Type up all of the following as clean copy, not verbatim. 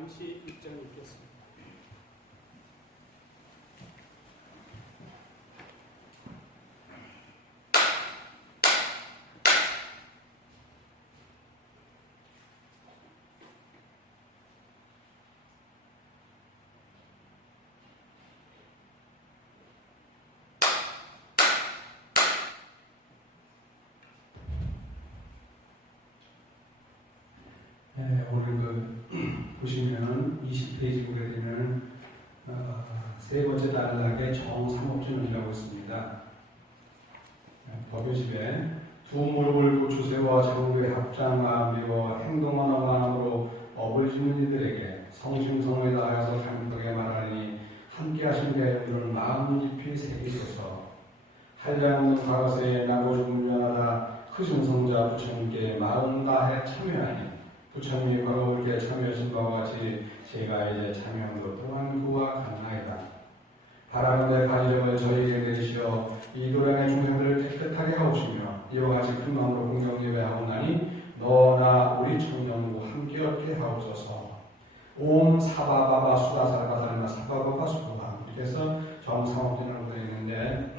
잠시 입장이 있겠습니다. 오늘 보시면 20페이지 보게 되면 세 번째 단락에 정삼업전이라고 있습니다. 법요집에 두 무릎을 고추세워 장부의 합장 마음이고 행동하는 마음으로 업을 짓는 이들에게 성심성에 다하여서 강력하게 말하니 함께 하신 배우들은 마음 깊이 새기소서. 한량없는 과거세에 나고 중면하다 크신 성자 부처님께 마음 다해 참여하니 부처님이 과거 우리에게 참여하신 바와 같이 제가 이제 참여한 것 또한 그와 같나이다. 바라는데 가지력을 저희에게 내리시어 이 도량의 중생들을 깨끗하게 하옵시며 이와 같이 큰 마음으로 공경 예배하옵나니 너나 우리 청년과 함께 얻게 하옵소서. 옴 사바바바 수다사바사나 사바바바 수다. 이렇게 해서 정삼업전이라고 되어 있는데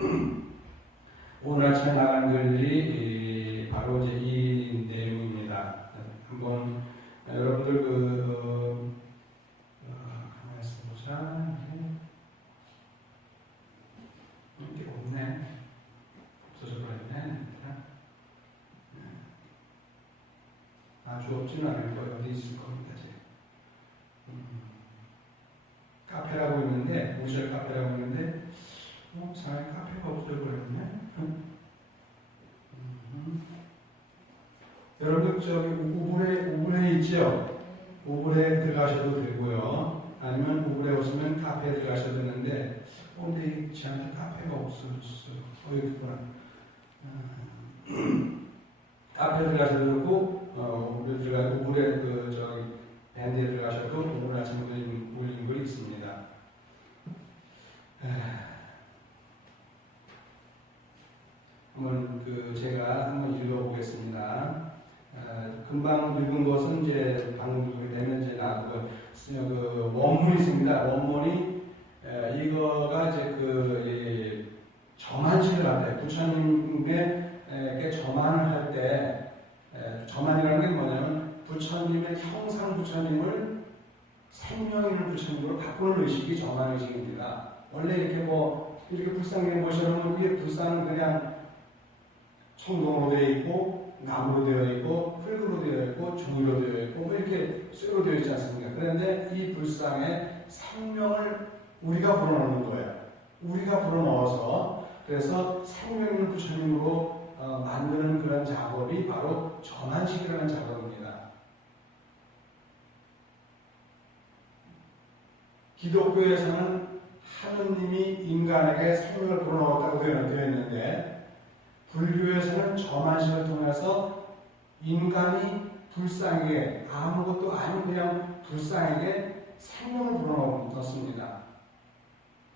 오늘 아침에 나간 글이 바로 이제 이 내용입니다. 한번 여러분들 가만히 있어보자. 이게 없네. 없어져 버렸네. 아주 없지는 않을 거예요. 어디 있을 겁니다. 카페라고 있는데, 오셜 카페라고 있는데, 사회 카페가 없어져 버렸네. 여러분 저기 우물에 있죠? 우물에 들어가셔도 되고요. 아니면 우물에 없으면 카페에 들어가셔도 되는데 근데 저한테 카페가 없어졌어요. 여기 있구나. 카페에 들어가셔도 되고 우물에 저기 밴드에 들어가셔도 오늘 아침에 올린 글이 있습니다. 한번 제가 한번 읽어보겠습니다. 금방 읽은 것은 이제 방금 읽게 되면 이제 나오고 원문이 있습니다. 원문이 이거가 이제 점안식을 할 때 부처님에게 점안을 할 때 점안이라는 게 뭐냐면 부처님의 형상 부처님을 생명 있는 부처님으로 바꾸는 의식이 점안 의식입니다. 원래 이렇게 이렇게 불상에 보시면 위에 불상은 그냥 청동으로 되어 있고 나무로 되어 있고 흙으로 되어 있고 종이로 되어 있고 이렇게 쇠로 되어 있지 않습니까? 그런데 이 불상에 생명을 우리가 불어넣는 거예요. 우리가 불어넣어서 그래서 생명 있는 부처님으로 만드는 그런 작업이 바로 전환식이라는 작업입니다. 기독교에서는 하느님이 인간에게 생명을 불어넣었다고 되어 있는데 불교에서는 점안식을 통해서 인간이 불상에게 아무것도 아닌 그냥 불상에게 생명을 불어넣습니다.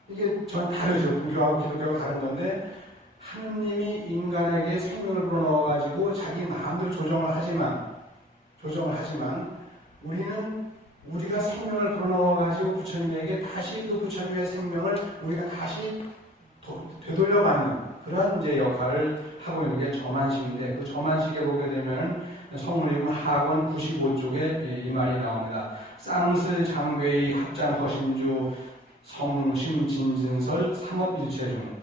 이게 전 다르죠. 불교하고 기독교하고 다른 건데 하느님이 인간에게 생명을 불어넣어가지고 자기 마음대로 조정을 하지만 우리는 우리가 생명을 불어넣어가지고 부처님에게 다시 그 부처님의 생명을 우리가 다시 되돌려받는 그런 이제 역할을 하고 있는 게 점안식인데 그 점안식에 보게 되면 성문이면 하권 95쪽에 이 말이 나옵니다. 쌍슬 장괴의 합장 허심주 성심 진진설 삼업일체중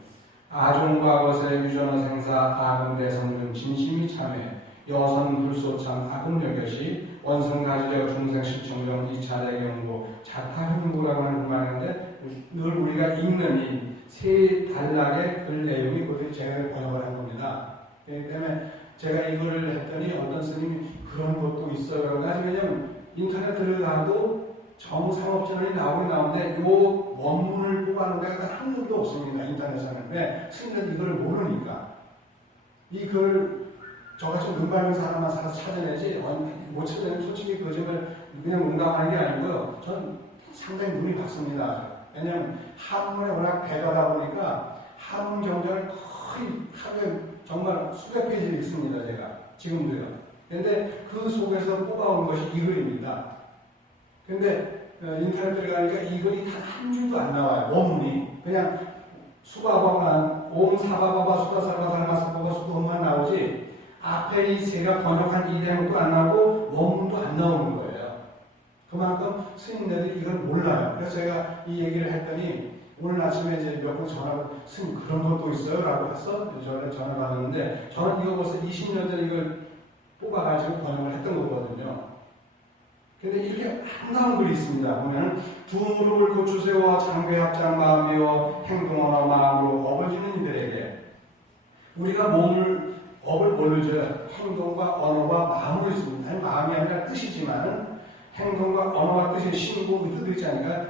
아종과 거세 유전어 생사 아금대성중 진심이 참회 여선 불소참 아금여겨시 원성가지적 중생실청정 2차 대경고 자타흉고라고 하는 말인데 늘 우리가 읽는 이 세 단락의 글 내용이 그것을 제가 번역을 한 겁니다. 그렇기 때문에 제가 이거를 했더니 어떤 스님이 그런 것도 있어요. 왜냐면 인터넷 들어가도 정상업전이 나오는데 이 원문을 뽑아놓은 데가 한 글도 없습니다. 인터넷에는. 왜? 스님들이 이걸 모르니까. 이 글 저같이 눈발면서 하나만 사서 찾아내지 못 찾아내면 솔직히 그 점을 그냥 농담하는 게 아니고요. 전 상당히 눈이 밝습니다. 왜냐하면 한문에 워낙 배가다 보니까 한문 경전을 거의 하루에 정말 수백 페이지 읽습니다. 제가 지금도요. 그런데 그 속에서 뽑아온 것이 이 글입니다. 근데 인터넷 들어가니까 이 글이 단 한 줄도 안 나와요. 원문이. 그냥 수가바만 옴사바바바 수가사바 달마사바바 수도만 나오지 앞에 이 세가 번역한 이 대목도 안 나오고 원문도 안 나오는 거예요. 그만큼 스님들이 이걸 몰라요. 그래서 제가 이 얘기를 했더니 오늘 아침에 이제 몇 번 전화가 스님 그런 것도 있어요? 라고 해서 전화 받았는데 저는 이거 벌써 20년 전에 이걸 뽑아가지고 번역을 했던 거거든요. 근데 이렇게 아름다운 글이 있습니다. 보면 두 무릎을 고추세워 장괴합장 마음이여 행동하나 마음으로 업을 주는 이들에게 우리가 몸을 업을 뭘로 줘요? 행동과 언어와 마음으로 있습니다. 마음이 아니라 뜻이지만 행동과 언어와 뜻이 신고 뜻의자니까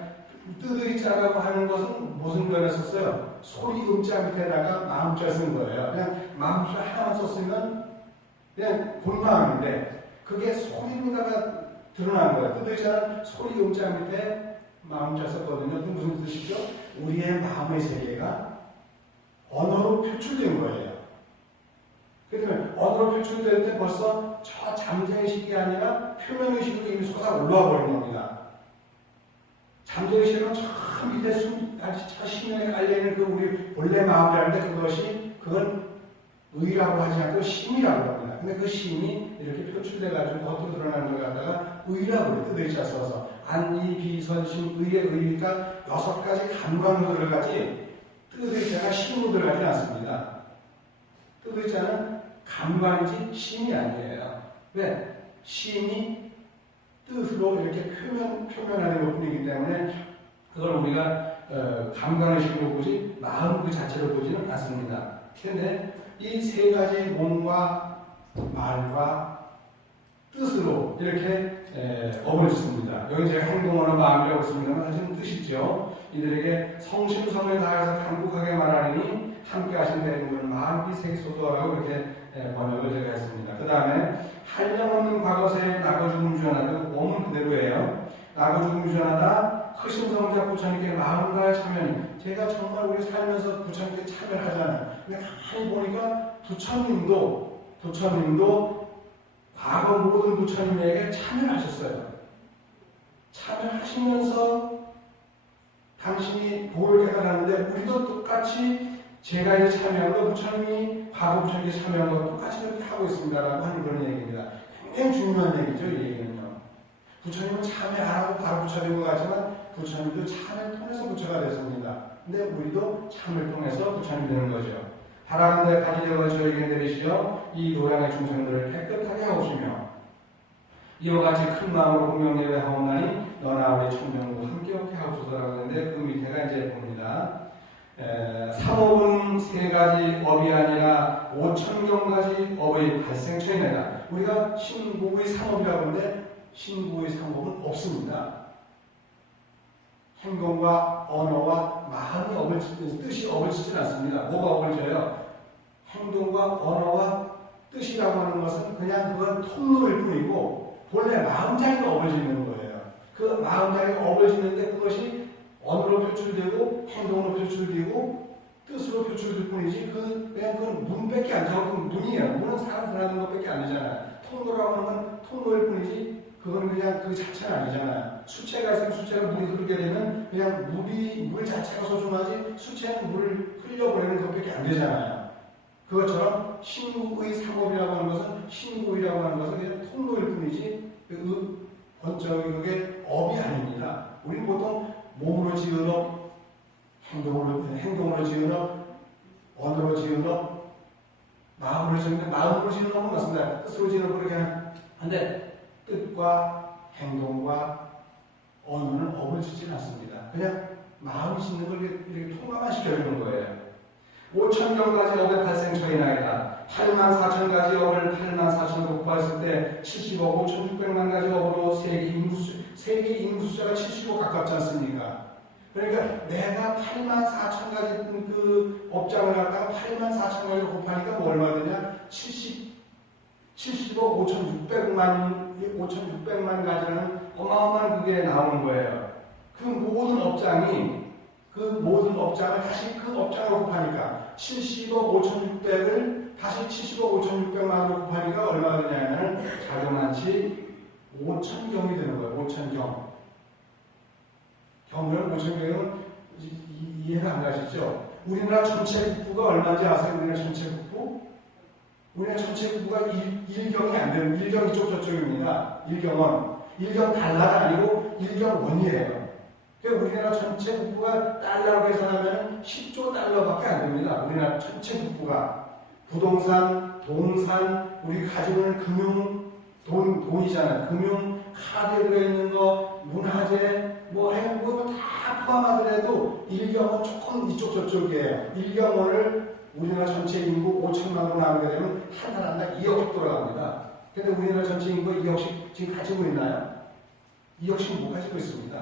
뜻의자라고 하는 것은 무슨 변을 썼어요? 소리 음자 밑에다가 마음자 쓴 거예요. 그냥 마음자 하나만 썼으면 그냥 본마음인데 그게 소리로다가 드러난 거예요. 뜻의자는 소리 음자 밑에 마음자 썼거든요. 그 무슨 뜻이죠? 우리의 마음의 세계가 언어로 표출된 거예요. 그러면 언어로 표출될 때 벌써 저 잠재의식이 아니라 표면의식으로 이미 솟아 올라와 버린 겁니다. 잠재의식은 저 밑에 아주 저 심연에 깔려있는 그 우리 본래 마음이라는데 그건 의라고 하지 않고 심이라고 합니다. 근데 그 심이 이렇게 표출돼가지고 겉으로 드러나는 걸 갖다가 의라고 뜻의자 써서 안이 비선심 의의 의니까 6가지 감관으로 들어가지 뜻의자가 심으로 들어가지 않습니다. 뜻의자는 감관이지 심이 아니에요. 왜? 심이 뜻으로 이렇게 표면하는 것 뿐이기 때문에 그걸 우리가 감관의식으로 보지 마음 그 자체로 보지는 않습니다. 그런데 이 세 가지 몸과 말과 뜻으로 이렇게 업을 짓습니다. 여기 제가 행동하는 마음이라고 씁니다만 사실은 뜻이죠. 이들에게 성심성을 다해서 간곡하게 말하니 함께 하신 대중을 마음이 세기소서라고 이렇게 번역을 제가 했습니다. 그 다음에 한량없는 과거세에 나고 죽음 주전하다 원문 그대로예요. 나고 죽음 주전하다 크신성자 부처님께 마음 다해 참여니 제가 정말 우리 살면서 부처님께 참여를 하잖아요. 근데 가만히 보니까 부처님도 과거 모든 부처님에게 참여를 하셨어요. 참여하시면서 당신이 복을 깨달았는데 우리도 똑같이 제가 이제 참여한 거 부처님이 과거 부처님께 참여한 거 똑같이 이렇게 하고 있습니다라고 하는 그런 얘기입니다. 굉장히 중요한 얘기죠. 이 얘기는요. 부처님은 참여 안 하고 바로 부처된 것 같지만 부처님도 참여를 통해서 부처가 됐습니다. 근데 우리도 참여를 통해서 부처님 되는 거죠. 바라는 데 가지되어 저에게 내리시어 이 노량의 중생들을 깨끗하게 하옵시며 이와 같이 큰 마음으로 공명 예배하옵나니 너나 우리 천명으로 함께 없게 하옵소서라고 하는데 그 밑에가 이제 봅니다. 삼업은 세 가지 업이 아니라 5,000경가지 업의 발생처이다. 우리가 신구의 삼업이라고 하는데 신구의 삼업은 없습니다. 행동과 언어와 마음이 업을 짓는 뜻이 업을 짓지 않습니다. 뭐가 업을 져요? 행동과 언어와 뜻이라고 하는 것은 그냥 그건 통로일 뿐이고 본래 마음자리가 업을 짓는 거예요. 그 마음자리가 업을 짓는데 그것이 언어로 표출되고 행동으로 표출되고 뜻으로 표출될 뿐이지 그냥 그건 문밖에 안 되고 그건 문이에요. 문은 사람 들어가는 것밖에 안 되잖아요. 통로라고 하는 건 통로일 뿐이지 그건 그냥 그 자체는 아니잖아요. 수채가 있으면 수채가 물이 흐르게 되면 그냥 물 자체가 소중하지 수채는 물을 흘려보내는 것밖에 안 되잖아요. 그것처럼 신구의 삼업이라고 하는 것은 신구이라고 하는 것은 그냥 통로일 뿐이지 그게 업이 아닙니다. 우리는 보통 몸으로 지은 업, 행동으로 지은 업, 언어로 지은 업, 마음으로 지은 업, 마음으로 지은 업은 맞습니다. 뜻으로 지은 업을 그렇게 하는데 뜻과 행동과 언어는 업을 짓지는 않습니다. 그냥 마음이 짓는 걸 이렇게 통합만 시켜주는 거예요. 5,000경가지 업의 발생처이나이다. 84,000가지 업을 84,000으로 곱했을 때 70억 5,600만 가지 업으로 세계 인구 숫자가 70억 가깝지 않습니까? 그러니까 내가 84,000가지 그 업장을 갖다가 84,000가지로 곱하니까 뭐 얼마 되냐? 70억 5,600만 가지라는 어마어마한 그게 나오는 거예요. 그 모든 업장을 다시 그 업장으로 곱하니까 70억 5,600을 다시 70억 5,600만으로 곱하니까 얼마가 되냐면 자그마치 5,000경이 되는 거예요. 5,000경. 경우는 5,000경은 이해가 안 가시죠? 우리나라 전체 국부가 얼마인지 아세요? 우리나라 전체 국부? 우리나라 전체 국부가 1경이 안 되는, 1경 이쪽 저쪽입니다. 1경원. 1경 달러가 아니고 1경원이에요. 그러니까 우리나라 전체 국부가 달러로 계산하면 10조 달러밖에 안 됩니다. 우리나라 전체 국부가. 부동산, 동산, 우리 가지고 있는 금융, 돈이잖아요. 금융, 카드에 들어있는 거, 문화재, 뭐 다 포함하더라도 1경원 조금 이쪽 저쪽이에요. 1경원을 우리나라 전체 인구 5천만으로 나누게 되면 한 사람당 2억씩 돌아갑니다. 근데 우리나라 전체 인구 2억씩 지금 가지고 있나요? 2억씩 못 가지고 있습니다.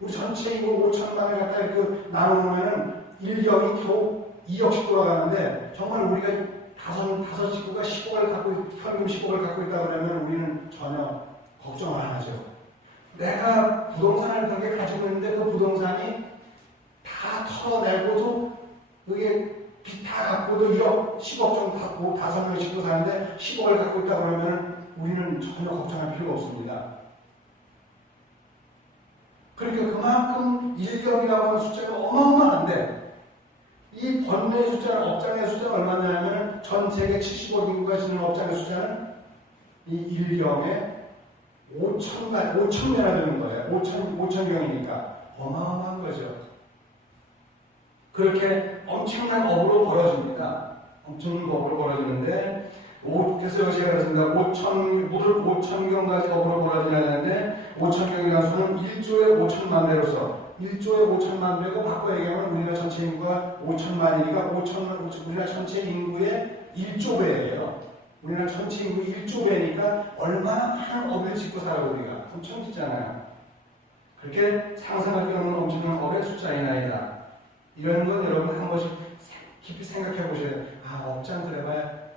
우리 전체 인구 5천만을 갖다 나누면은 1경이 겨우 2억씩 돌아가는데 정말 우리가 다섯 식구가 10억을 갖고, 평균 10억을 갖고 있다 그러면 우리는 전혀 걱정을 안 하죠. 내가 부동산을 그렇게 가지고 있는데 그 부동산이 다 털어내고도 그게 빚 다 갖고도 1억, 10억 정도 갖고 5명 식구 사는데 10억을 갖고 있다 그러면 우리는 전혀 걱정할 필요가 없습니다. 그러니까 그만큼 1경이라고 하는 숫자가 어마어마한데 이 번뇌의 숫자는, 업장의 숫자가 얼마냐면 전 세계 70억 인구가 지는 업장의 숫자는 이 1경에 5천매나 되는 거예요. 5천경이니까 어마어마한 거죠. 그렇게 엄청난 업으로 벌어집니다. 엄청난 업으로 벌어지는데 그래서 제가 그랬습니다. 무릇 5천경까지 업으로 벌어지냐 하는데 5천경이라는 수는 1조에 5천만 배로서 1조에 5천만 배고 바꿔 얘기하면 우리나라 전체 인구가 5천만이니까 우리나라 전체 인구의 1조 배예요. 우리나라 전체 인구 1조 배니까 얼마나 많은 업을 짓고 살아 우리가. 엄청 짓잖아요. 그렇게 상상하기 어려운 엄청난 업의 숫자이나이다. 이런 건 여러분 한 번씩 깊이 생각해 보셔야 돼요. 업장 그래봐야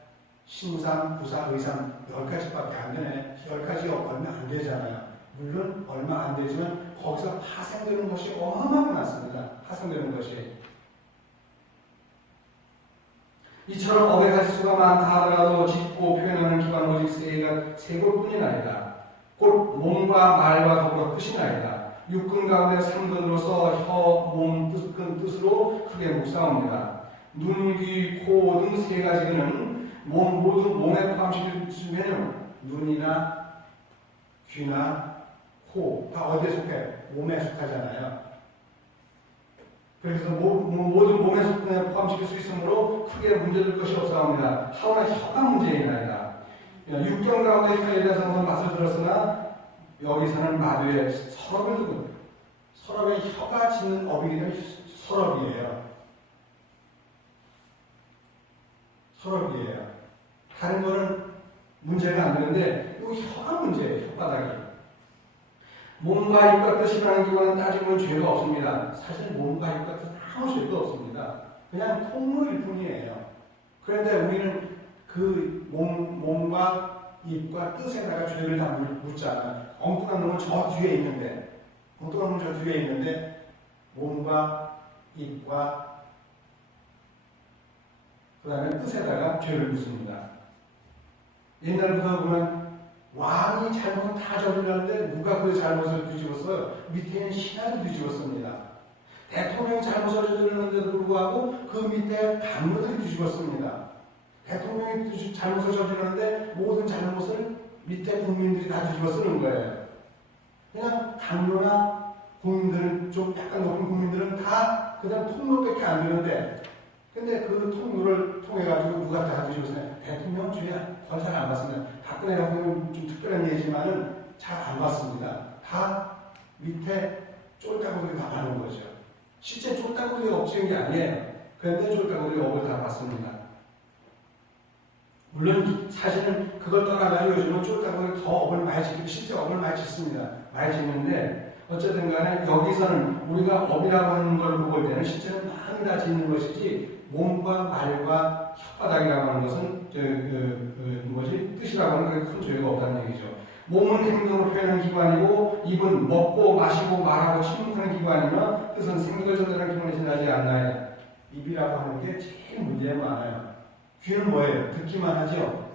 신상, 부사, 의상 10가지밖에 안 되네. 10가지가 얼마 안 되잖아요. 물론 얼마 안 되지만 거기서 파생되는 것이 어마어마하게 많습니다. 파생되는 것이. 이처럼 업의 가지수가 많다 하더라도 짓고 표현하는 기반 오직 세 곳뿐이 아니다. 곧 몸과 말과 더불어 끝이 아니다. 육근 가운데 3근으로서 혀, 몸, 뜻으로 크게 묵상합니다. 눈, 귀, 코 등 세 가지는 모두 몸에 포함시키면 눈이나 귀나 코 다 어디에 속해? 몸에 속하잖아요. 그래서 모든 몸에 포함시킬 수 있으므로 크게 문제될 것이 없사옵니다. 하오나 혀가 문제이나이다. 육경 가운데 혀에 대해서는 맛을 들었으나 여기서는 마두에 서럽을 두고 서럽에 혀가 짓는 업이기 때문에 서럽이에요. 서럽이에요. 다른 거는 문제가 안 되는데 이 혀가 문제예요. 혓바닥이. 몸과 입과 뜻이라는 기관은 따지면 죄가 없습니다. 사실 몸과 입과 뜻은 아무 죄도 없습니다. 그냥 통로일 뿐이에요. 그런데 우리는 그 몸과 입과 뜻에다가 죄를 다 묻잖아요. 엉뚱한 놈은 저 뒤에 있는데, 몸과 입과 그 다음에 뜻에다가 죄를 묻습니다. 옛날부터 보면 왕이 잘못을 다 저질렀는데 누가 그 잘못을 뒤집었어요? 밑에 있는 신하를 뒤집었습니다. 대통령이 잘못을 저질렀는데도 불구하고 그 밑에 강요들이 뒤집었습니다. 대통령이 잘못을 저질렀는데 모든 잘못을 밑에 국민들이 다 뒤집어 쓰는 거예요. 그냥 강요나 국민들은 좀 약간 높은 국민들은 다 그냥 통로밖에 안 되는데 근데 그 통로를 통해가지고 누가 다 뒤집었어요? 대통령 주야 거의 잘 안 봤습니다. 박근혜 같은 경우는 좀 특별한 예지만은 잘 안 봤습니다. 다 밑에 쫄따구들이 다 하는 거죠. 실제 쫄따구들이 없지는 게 아니에요. 그런데 쫄따구들이 업을 다 봤습니다. 물론 사실은 그걸 떠나가지고 요즘은 쫄따구들이 더 업을 많이 짓고 실제 업을 많이 짓습니다. 많이 짓는데 어쨌든 간에 여기서는 우리가 업이라고 하는 걸 볼 때는 실제는 많이 다 짓는 것이지 몸과 말과 혓바닥이라고 하는 것은 뜻이라고 하는 게 큰 죄가 없다는 얘기죠. 몸은 행동으로 표현하는 기관이고 입은 먹고 마시고 말하고 침묵하는 기관이며 뜻은 생각을 전달하는 기관이 지나지 않나요? 입이라고 하는 게 제일 문제가 많아요. 귀는 뭐예요? 듣기만 하죠.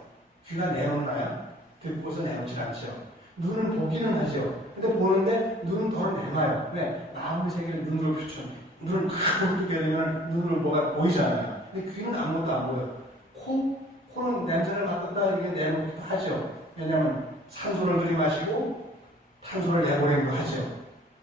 귀가 내놓나요? 듣고서 내놓지 않죠. 눈은 보기는 하죠. 근데 보는데 눈은 덜 매마요. 왜? 마음의 세계를 눈으로 비춰. 눈을 막 뜨게 되면 눈으로 뭐가 보이잖아요. 근데 귀는 아무것도 안 보여요. 코는 냄새를 맡았다 이게 내놓기도 하죠. 왜냐하면 산소를 들이마시고 탄소를 내보내기도 하죠.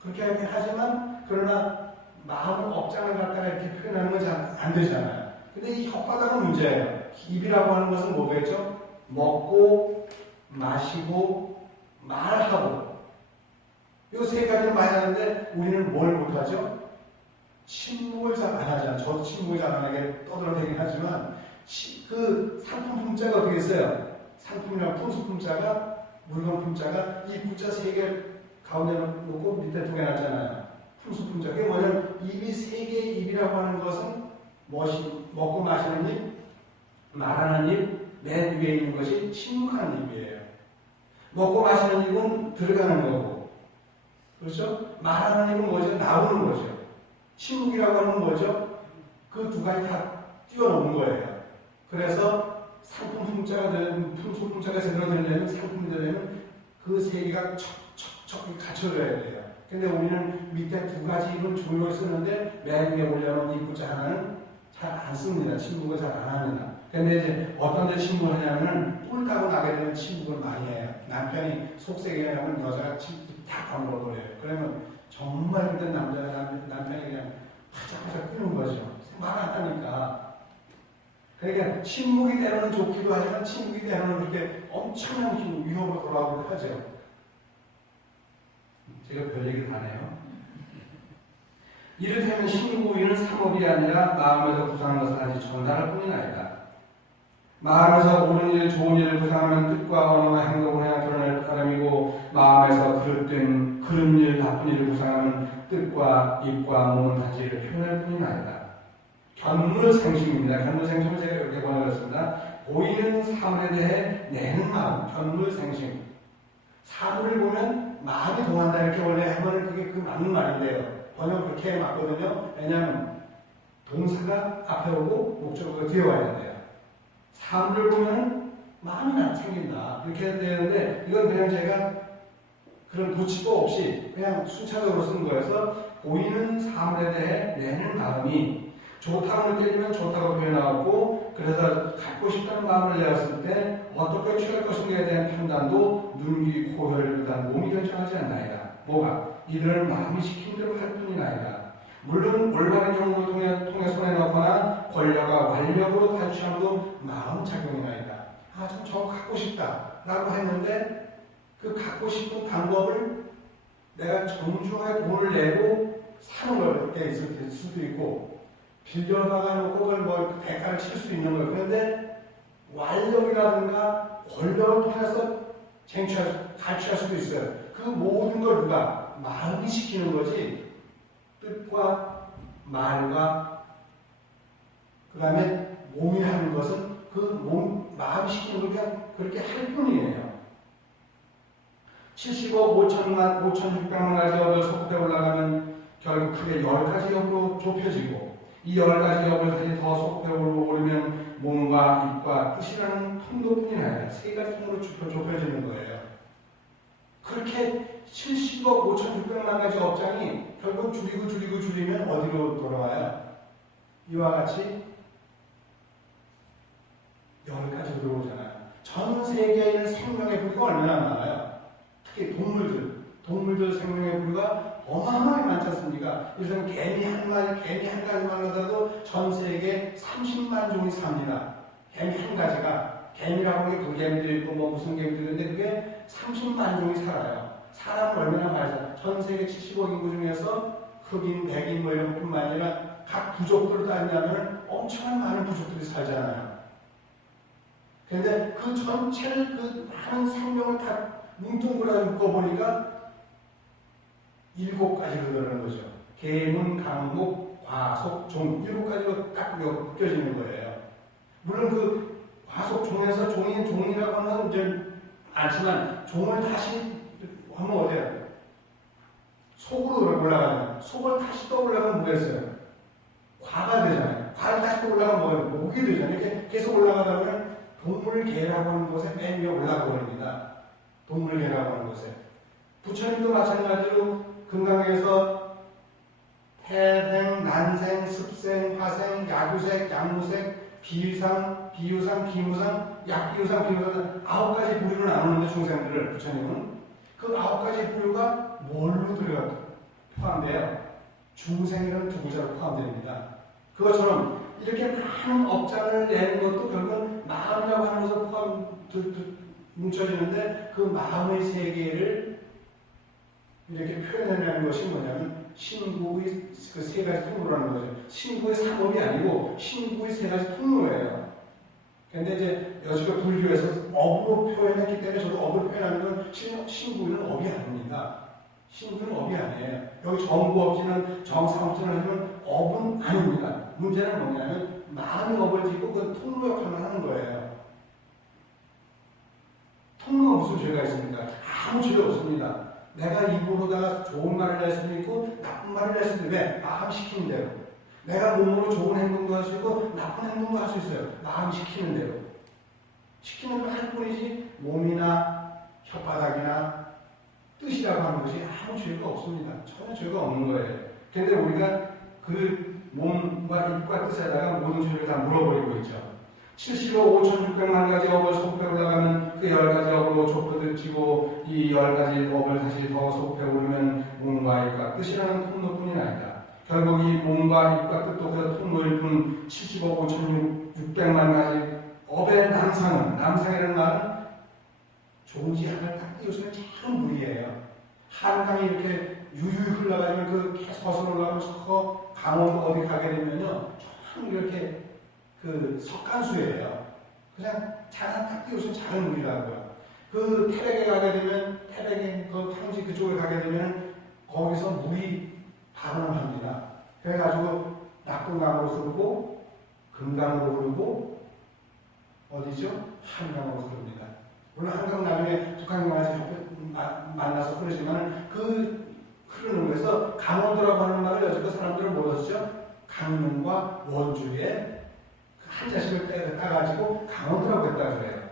그렇게 하긴 하지만 그러나 마음의 업장을 갖다가 이렇게 표현하는 건 잘 안 되잖아요. 근데 이 혓바닥은 문제예요. 입이라고 하는 것은 뭐겠죠? 먹고 마시고 말하고 이 세 가지를 많이 하는데 우리는 뭘 못하죠? 침묵을 잘 안 하잖아요. 저도 침묵을 잘 안 하게 떠들어대긴 하지만 그 상품 품자가 어떻게 있어요? 상품이랑 품수 품자가 물건 품자가 이 품자 세 개 가운데 놓고 밑에 두 개 놨잖아요. 품수 품자. 그게 뭐냐면 입이 세 개의 입이라고 하는 것은 먹고 마시는 입, 말하는 입, 맨 위에 있는 것이 침묵하는 입이에요. 먹고 마시는 입은 들어가는 거고, 그렇죠? 말하는 입은 뭐죠? 나오는 거죠. 침묵이라고 하는 건 뭐죠? 그 두 가지 다 뛰어넘는 거예요. 그래서 상품 품자가 되는, 품수 품자가 제대로 되려면, 상품이 되려면 그 세 개가 척척척 갖춰져야 돼요. 근데 우리는 밑에 두 가지 입을 줄로 쓰는데 맨 위에 올려놓은 이 글자 하나는 잘 안 씁니다. 침묵을 잘 안 합니다. 근데 이제 어떤 데 침묵을 하냐면은 뿔 따고 나게 되면 침묵을 많이 해요. 남편이 속세게 하면 여자가 침묵 다 까먹어버려요. 그러면 정말 그때 남편이 그냥 파짝파짝 끄는 거죠. 말 안 하니까. 그러니까 침묵이 때로는 좋기도 하지만 침묵이 때로는 그렇게 엄청난 위협으로 돌아오기도 하죠. 제가 별 얘기를 하네요. 이를테면 신구인은 상업이 아니라 마음에서 구상한 것을 아직 전달할 뿐이 아니다. 마음에서 옳은 일, 좋은 일을 구상하는 뜻과 언어와 행동을 해야 드러낼 사람이고 마음에서 그릇된 일, 나쁜 일을 구상하는 뜻과 입과 몸은 단지를 표현할 뿐이 아니다. 견물생심입니다. 견물생심을 제가 이렇게 번역했습니다. 보이는 사물에 대해 내는 마음, 견물생심. 사물을 보면 마음이 동한다 이렇게 원래 하면 그게 그 맞는 말인데요. 번역 그렇게 맞거든요. 왜냐하면 동사가 앞에 오고 목적어가 뒤에 와야 돼요. 사물을 보면 마음이 안 생긴다 이렇게 되는데 이건 그냥 제가 그런 고치법 없이 그냥 순차적으로 쓴 거여서 보이는 사물에 대해 내는 마음이 좋다고 느끼면 좋다고 표현하고 그래서 갖고 싶다는 마음을 내었을 때 어떻게 취할 것인가에 대한 판단도 눈, 귀, 코, 혈을 비롯한 몸이 결정하지 않나이다. 뭐가? 이들은 마음이 시킨 대로 할 뿐이나이다. 물론 올바른 경우를 통해 손에 넣거나 권력과 완력으로 탈취함도 마음 작용이나이다. 아, 좀 저거 갖고 싶다 라고 했는데 그 갖고 싶은 방법을 내가 정중하게 돈을 내고 사는 걸 있을 수도 있고 빌려다가 놓고 그걸 뭐 대가를 칠 수 있는 거예요. 그런데 완력이라든가 권력을 통해서 갈취할 수도 있어요. 그 모든 걸 누가? 마음이 시키는 거지. 뜻과 말과 그 다음에 몸이 하는 것은 그 마음이 시키는 걸 그냥 그렇게 할 뿐이에요. 70억 5,600만 가지 업을 속에 올라가면 결국 크게 10가지 업으로 좁혀지고 이 10가지 업을 다시 더 속에 오르면 몸과 입과 뜻이라는 통로뿐이 아니라 3가지 통으로 좁혀지는 거예요. 그렇게 70억 5,600만 가지 업장이 결국 줄이면 어디로 돌아와요? 이와 같이 10가지 들어오잖아요. 전 세계에 있는 생명의 부류가 얼마나 많아요? 특히 동물들 생명의 부류가 어마어마하게 많지 않습니까? 요즘 개미 한 가지만 하더라도 전 세계 30만 종이 삽니다. 개미 한 가지가 개미라고 하는 게 돌개미도 있고 뭐 무슨 개미도 있는데 그게 30만 종이 살아요. 사람은 얼마나 많이 살아요? 전 세계 70억 인구 중에서 흑인, 백인 뭐 이런 뿐만 아니라 각 부족들을 따지면 엄청난 많은 부족들이 살잖아요. 그런데 그 전체를 그 많은 생명을 다 뭉뚱그려 묶어보니까 7가지로 들어가는 거죠. 계문, 강목, 과속, 종 7가지로 딱 묶여지는 거예요. 물론 그 과속 종에서 종이라고 하는 이제 알지만 종을 다시 하면 어때요? 속으로 올라가면 속을 다시 떠올라가면 뭐겠어요? 과가 되잖아요. 과를 다시 올라가면 뭐예요? 목이 되잖아요. 이렇게 계속 올라가다 보면 동물계라고 하는 곳에 맨 위에 올라가 버립니다. 동물계라고 하는 곳에. 부처님도 마찬가지로 금강에서 태생, 난생, 습생, 화생, 야구색, 양무색, 비유상, 비무상, 약비유상, 비무상 9가지 부류로 나누는데 중생들을 부처님은 그 9가지 부류가 뭘로 포함돼요? 중생이라는 두 글자로 포함됩니다. 그것처럼 이렇게 많은 업장을 내는 것도 결국은 마음이라고 하는 것으로 뭉쳐지는데 그 마음의 세계를 이렇게 표현해내는 것이 뭐냐면 신구의 그 세 가지 통로라는 거죠. 신구의 삼업이 아니고 신구의 세 가지 통로예요. 근데 이제 여지껏 불교에서 업으로 표현했기 때문에 저도 업으로 표현하는 건 신구는 업이 아닙니다. 신구는 업이 아니에요. 여기 정구업지는 정상업지는 하지만 업은 아닙니다. 문제는 뭐냐면 마음의 업을 짓고 그 통로 역할을 하는 거예요. 통로가 무슨 죄가 있습니까? 아무 죄가 없습니다. 내가 입으로다가 좋은 말을 할 수도 있고 나쁜 말을 할 수도 있고 왜? 마음 시키는 대로. 내가 몸으로 좋은 행동도 할 수 있고 나쁜 행동도 할 수 있어요. 마음 시키는 대로. 시키는 대로 할 뿐이지 몸이나 혓바닥이나 뜻이라고 하는 것이 아무 죄가 없습니다. 전혀 죄가 없는 거예요. 그런데 우리가 그 몸과 입과 뜻에다가 모든 죄를 다 물어버리고 있죠. 70억 5,600만 가지 업을 속해 올라가면 그 10가지 업으로 좁혀지고 이 10가지 업을 다시 더 속해 오르면 몸과 입과 뜻이라는 통로뿐이 아니다. 결국 이 몸과 입과 뜻도 그 통로일 뿐 70억 5,600만 가지 업의 남상이라는 말은 종지하늘 딱 띄우시면 참 무리예요. 한강이 이렇게 유유히 흘러가지면 그 계속 거슬러 올라가면 저 강원도 어디 가게 되면요. 참 이렇게 그 석간수예요. 그냥 자산 딱 띄우시면 작은 물이라고요. 그 태백에 가게 되면 태백에 그 황지 그쪽에 가게 되면 거기서 물이 발원을 합니다. 그래가지고 낙동강으로 흐르고 금강으로 흐르고 어디죠? 한강으로 흐릅니다. 물론 한강 나중에 북한강에서 만나서 흐르지만 그 흐르는 거에서 강원도라고 하는 말을 여지껏 사람들은 뭐였죠? 강릉과 원주에 한 자식을 따가지고 강원도라고 했다고 그래요.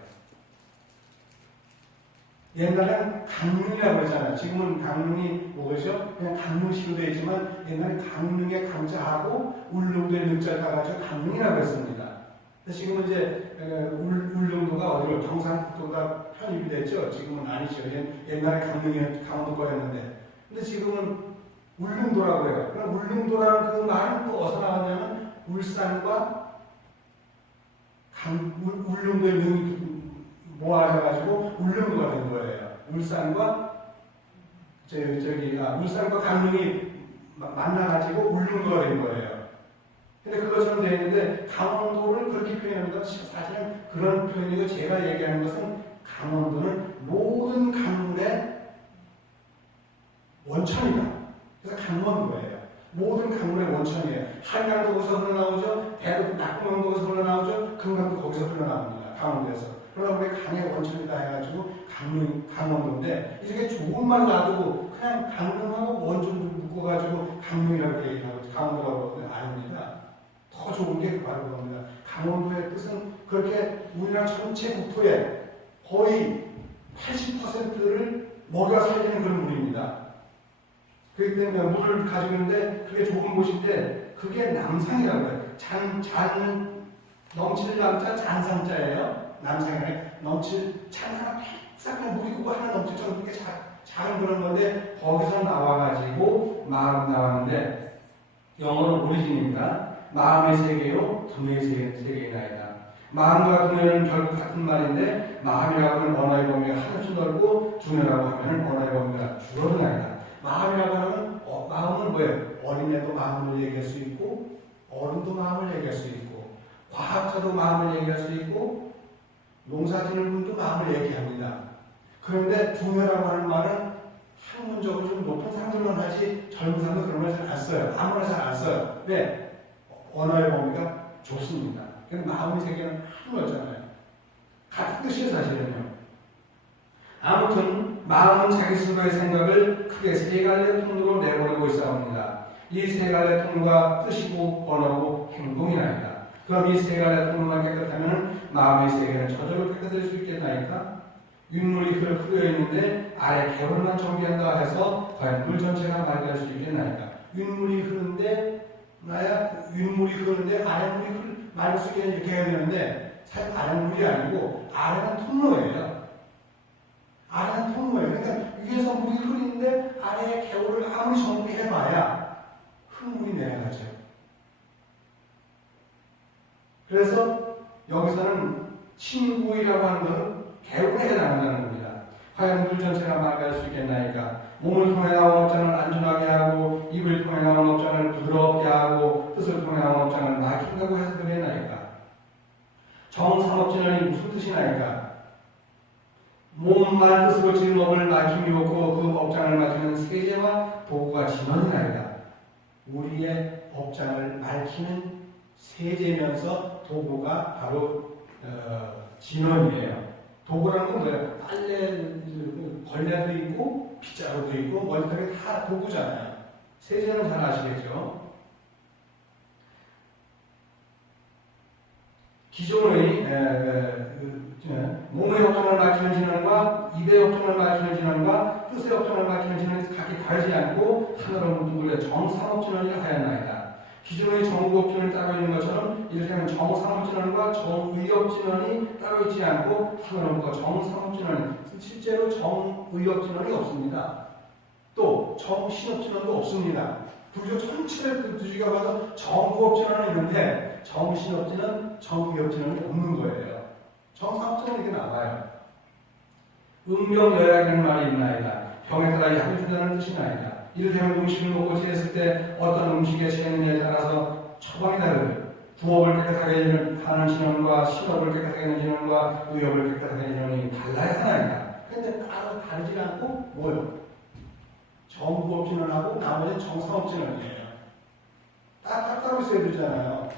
옛날엔 강릉이라고 했잖아요. 지금은 강릉이 뭐죠? 그냥 강릉시로 되어 있지만 옛날에 강릉에 강자하고 울릉도에 능자를 따가지고 강릉이라고 했습니다. 지금은 이제 울릉도가 어디로 경상북도가 편입이 됐죠. 지금은 아니죠. 옛날에 강릉이 강원도 거였는데. 근데 지금은 울릉도라고 해요. 그럼 울릉도라는 그 말은 또 어디서 나왔냐면 울산과 울릉도의 능이 모아져가지고 울릉도가 된 거예요. 울산과 울산과 강릉이 만나가지고 울릉도가 된 거예요. 근데 그것처럼 되어 있는데 강원도를 그렇게 표현하는 것은 사실은 그런 표현이고 제가 얘기하는 것은 강원도는 모든 강물의 원천이다. 그래서 강원도예요. 모든 강물의 원천이에요. 한강도 거기서 흘러나오죠. 배도 낙동강도 거기서 흘러나오죠. 금강도 거기서 흘러나옵니다. 강원도에서. 그러다 보니 강의 원천이다 해가지고 강원도인데 이렇게 좋은 말 놔두고 그냥 강릉하고 원전 묶어가지고 강릉이라고 얘기하고 강원도라고 아닙니다. 더 좋은 게 바로 그겁니다. 강원도의 뜻은 그렇게 우리나라 전체 국토의 거의 80%를 먹여 살리는 그런 물입니다. 그렇기 때문에 물을 가지고 있는데 그게 좋은 곳인데 그게 남상이라고 해요. 넘칠 남자 잔상자예요. 남상이 넘칠 잔상은 싹 물이 그거 하나 넘칠 정도 그게 작은 그런 건데 거기서 나와가지고 마음 나왔는데 영어로 오리진입니다. 마음의 세계요 두뇌의 세계이나이다. 마음과 두뇌는 결국 같은 말인데 마음이라고 하면 언어의 범위가 한없이 넓고 두뇌라고 하면 언어의 범위가 줄어드나이다. 마음이라고 하면 마음은 뭐예요? 어린애도 마음을 얘기할 수 있고 어른도 마음을 얘기할 수 있고 과학자도 마음을 얘기할 수 있고 농사짓는 분도 마음을 얘기합니다. 그런데 두뇌라고 하는 말은 학문적으로 좀 높은 사람들만 하지 젊은 사람도 그런 말 잘 안 써요. 아무나 잘 안 써요. 왜? 언어의 범위가 좁습니다. 근데 마음의 세계는 한 거잖아요. 같은 뜻이에요, 사실은요. 아무튼 마음은 자기 스스로의 생각을 크게 세 갈래 통로로 내보내고 있사옵니다. 이 세 갈래 통로가 뜻이고 언어고 행동이나이다. 그럼 이 세 갈래 통로만 깨끗하면 마음의 세계는 저절로 깨끗해질 수 있겠나이까? 윗물이 흐르어 있는데 아래 개울만 정비한다 해서 과연 물 전체가 맑을 수 있겠나이까? 윗물이 흐르는데 아랫물이 맑을 수 있겠냐 이렇게 해야 되는데 사실 아랫물이 아니고 아래는 통로예요. 아래는 통로예요. 그러니까 위에서 물이 흐르는데 아래의 개울을 아무리 정비해봐야 흙물이 내려가죠. 그래서 여기서는 친구이라고 하는 것은 개울에 해당한다는 겁니다. 과연 물 전체가 맑을 수 있겠나이까? 몸을 통해 나온 업장을 안전하게 하고 입을 통해 나온 업장을 부드럽게 하고 뜻을 통해 나온 업장을 막힌다고 해서 그랬나이까? 정상업진언이 무슨 뜻이나이까? 몸만 뜻으로 지은 업을 막힘이 없고 그 업장을 막히는 세제와 도구가 진언이나이다. 우리의 업장을 막히는 세제면서 도구가 바로 진언이에요. 도구라는 건 뭐예요? 빨래 걸레도 있고 빗자루도 있고 머리카락이 다 도구잖아요. 세제는 잘 아시겠죠? 기존의 몸의 업장을 막히는 진언과 입의 업장을 막히는 진언과 뜻의 업장을 막히는 진언이 각기 다르지 않고 하나로 묶은 정상업진언이라 하였나이다. 기존의 정부업진언이 따로 있는 것처럼 이를테면 정상업진언과 정의업진언이 따로 있지 않고 하나로 묶어 정상업진언, 실제로 정의업진언이 없습니다. 또 정신업진언도 없습니다. 불교 전체를 뒤지가 봐도 정부업진언은 있는데 정신업진언, 정의업진언이 없는 거예요. 정상업진언은 이게 나와요. 음병여약이라는 말이 있나이다. 병에 따라 약을 준다는 뜻이 나이다. 이를테면 음식을 먹고 체했을 때 어떤 음식에 체했느냐에 따라서 처방이 다르고 부업을 깨끗하게 하는 진언과 신업을 깨끗하게 하는 진언과 의업을 깨끗하게 하는 진언이 달라야 하나이다. 그런데 다르지 않고 뭐요? 정부업진언하고 나머지는 정상업진언이에요. 딱 따로 있어야 되잖아요.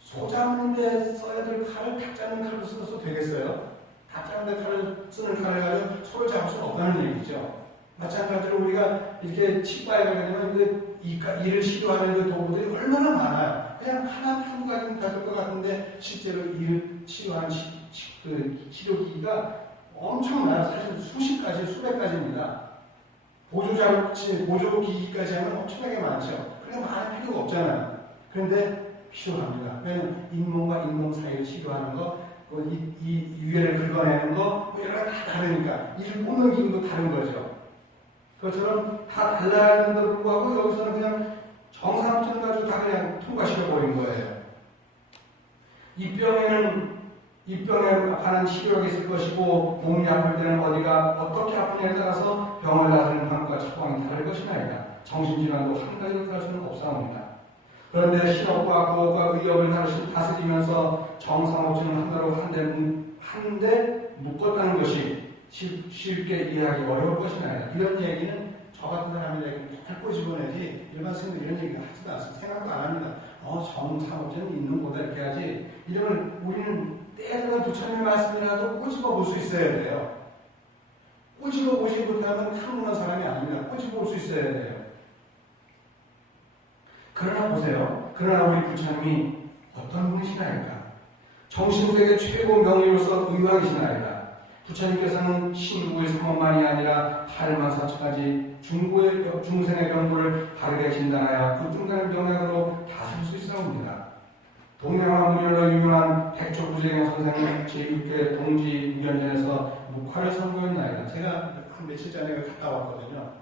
소 잡는데 써야 될 칼을 닭 잡는 칼로 써도 되겠어요? 닭 잡는 칼을 쓰는 칼을 가지고 소를 잡을 수는 없다는 얘기죠. 마찬가지로 우리가 이렇게 치과에 가게 되면 이를 치료하는 그 도구들이 얼마나 많아요. 그냥 한두 가지는 다 될 것 같은데 실제로 이를 치료하는 치료기기가 엄청나요. 사실 수십 가지, 수백 가지입니다. 보조기기까지 하면 엄청나게 많죠. 그러니까 많을 필요가 없잖아요. 그런데 필요합니다. 왜냐하면 잇몸과 잇몸 사이를 치료하는 거, 이 위에를 긁어내는 거, 뭐 여러 가지 다 다르니까 이를 뽑는 기구도 다른 거죠. 그것처럼 다 달라야 하는데도 불구하고 여기서는 그냥 정상적인 가지고 다 그냥 통과시켜버린 거예요. 이 병에 관한 치료가 있을 것이고 몸이 아플 때는 어디가 어떻게 아프냐에 따라서 병을 나서는 방법과 처방이 다를 것이나이다. 정신질환도 한 가지로 할 수는 없사옵니다. 그런데 신업과 구업과 의업을 다스리면서 정상업진은 하나로 한데 묶었다는 것이 쉽게 이해하기 어려울 것이나이다. 이런 얘기는 저 같은 사람이 잘 집어내지 일반 스님들 이런 얘기를 하지도 않습니다. 생각도 안 합니다. 정상업진은 있는 거다 이렇게 하지. 이러면 우리는 때로는 부처님의 말씀이라도 꼬집어 볼 수 있어야 돼요. 꼬집어 보지 못하면 타고난 사람이 아닙니다. 꼬집어 볼 수 있어야 돼요. 그러나 보세요. 그러나 우리 부처님이 어떤 분이시나이까? 정신세계 최고 명의로서 의왕이시나이다. 부처님께서는 신구의 상업만이 아니라 8만 4천가지 중생의 병고를 바르게 진단하여 그 중간의 병약으로 다스릴 수 있사옵니다. 동양화 문열로 유명한 백조구제경 선생님 제6회 동지무견전에서 묵화를 선고했나이다. 제가 한 며칠 전에 갔다 왔거든요.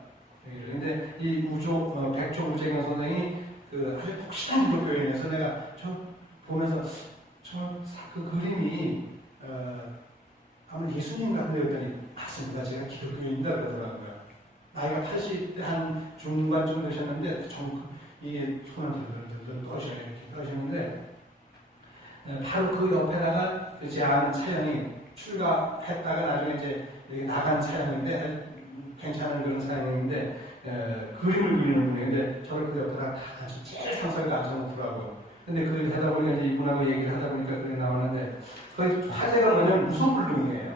그런데 이 백조구제경 선생이 아주 독실한 기독교인에서 내가 보면서 그 그림이 아마 예수님 같은 데였더니 맞습니다. 제가 기독교인이다 그러더라고요. 나이가 80대 한 중반쯤 되셨는데 이게 손을 들들 떠시는데 바로 그 옆에다가 제한 차량이 출가했다가 나중에 이제 나간 차량인데 괜찮은 그런 차량인데 그림을 그리는 분인데 저를 그 옆에다가 다 제일 상석에 앉혀놓더라고요. 근데 그 하다 보니까 이제 이분하고 얘기를 하다 보니까 그게 나왔는데 그 화제가 뭐냐면 무소불능이에요.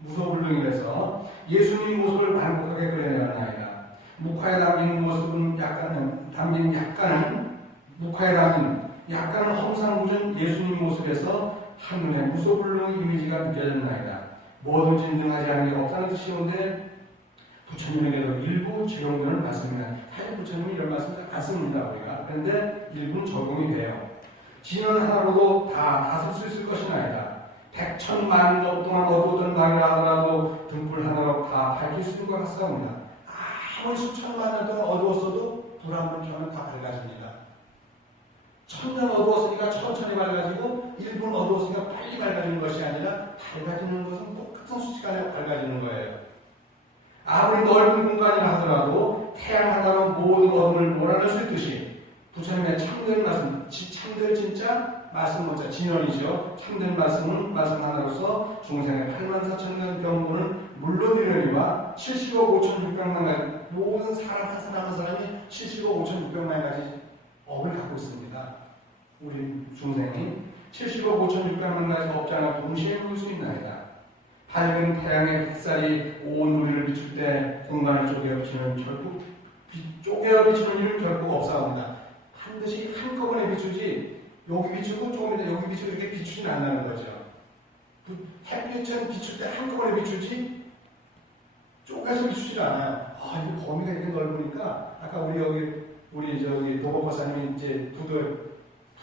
무소불능이라서 예수님 모습을 반복하게 그려내는 아이다. 묵화에 담긴 모습은 약간은 험상궂은 예수님 모습에서 한눈에 무소불능 이미지가 느껴지는 아이다. 뭐든지 능하지 않은 게 없다는 뜻이온데 부처님에게도 일부 적용되는 말씀입니다. 사실 부처님은 이런 말씀을 안 씁니다, 우리가. 그런데 일부는 적용이 돼요. 진은 하나로도 다 다쓸 수 있을 것이 아니다. 백천만 년 동안 어두웠던 밤이라 하더라도 등불 하나로 다 밝힐 수 있는 것 같사옵니다. 아무리 수천만 년 동안 어두웠어도 불 한 번 켜면 다 밝아집니다. 천년 어두웠으니까 천천히 밝아지고 1분 어두웠으니까 빨리 밝아지는 것이 아니라 밝아지는 것은 똑같은 수시간에 밝아지는 거예요. 아무리 넓은 공간이라 하더라도 태양 하나로 모든 어둠을 몰아낼 수 있듯이 부처님의 참된 말씀, 참된 진짜 말씀 문자 진언이죠. 참된 말씀은 말씀 하나로서 중생의 84,000년 병고는 물론이려니와 70억 5,600만 가지 모든 사람 한 사람 한 사람이 70억 5,600만 가지 업을 갖고 있습니다. 우리 중생이 70억 5,600만 가지 업장을 동시에 볼 수 있나이다. 밝은 태양의 햇살이 온 우리를 비출 때 공간을 쪼개어 비추는 일은 결국 없사옵니다. 반드시 한꺼번에 비추지 여기 비추고 조금 이따 여기 비추고 이렇게 비추지는 않는 거죠. 햇빛은 비출 때 한꺼번에 비추지 쪼개서 비추지 않아요. 이 범위가 이렇게 넓으니까 아까 우리 도법과사님이 이제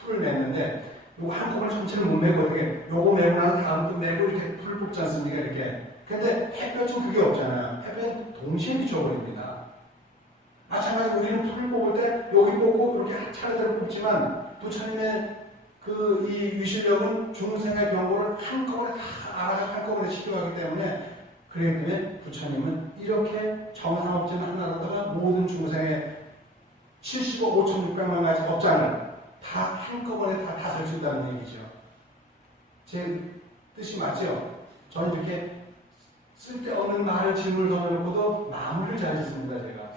풀을 냈는데 요거 한꺼번에 전체를 못 메고 어떻게 요거 메고 난 다음 또 메고 이렇게 풀을 뽑지 않습니까? 이렇게. 근데 햇볕은 그게 없잖아요. 햇볕은 동시에 비춰버립니다. 마찬가지로 우리는 풀을 뽑을 때 여기 뽑고 이렇게 차례대로 뽑지만 부처님의 이 유실력은 중생의 병고를 한꺼번에 다 알아서 한꺼번에 치료하기 때문에 그렇기 때문에 부처님은 이렇게 정상업진 하나로다가 모든 중생의 70억 5,600만 가지 업장을 다 한꺼번에 다 다스릴 수 있다는 얘기죠. 제 뜻이 맞죠? 저는 이렇게 쓸데없는 말을 질문을 던져놓고도 마무리를 잘 짓습니다, 제가.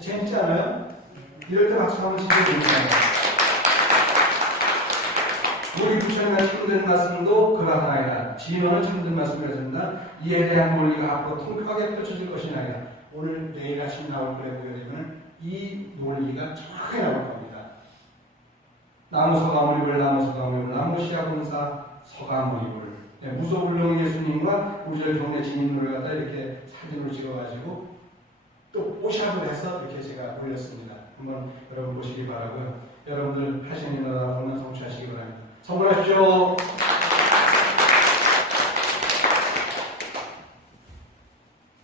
재밌지 않아요? 이럴 때 박수 한번 치게 됩니다. 우리 부처님의 참된 말씀도 그가 하나이다. 진언은 참된 말씀을 했습니다. 이에 대한 논리가 앞으로 통쾌하게 펼쳐질 것이 아니라 오늘 내일 아침 나올 거에 보게 되면 이 논리가 정확하게 나올 겁니다. 나무 서가모니불 나무 서가모니불 나무 시아군사 서가모니불 무소불능 예수님과 우리를 경내 진인물을 갖다 이렇게 사진으로 찍어가지고 또 오샵을 해서 이렇게 제가 올렸습니다. 한번 여러분 보시기 바라고요. 여러분들 80년마다 오늘 성취하시기 바랍니다. 선물하십시오.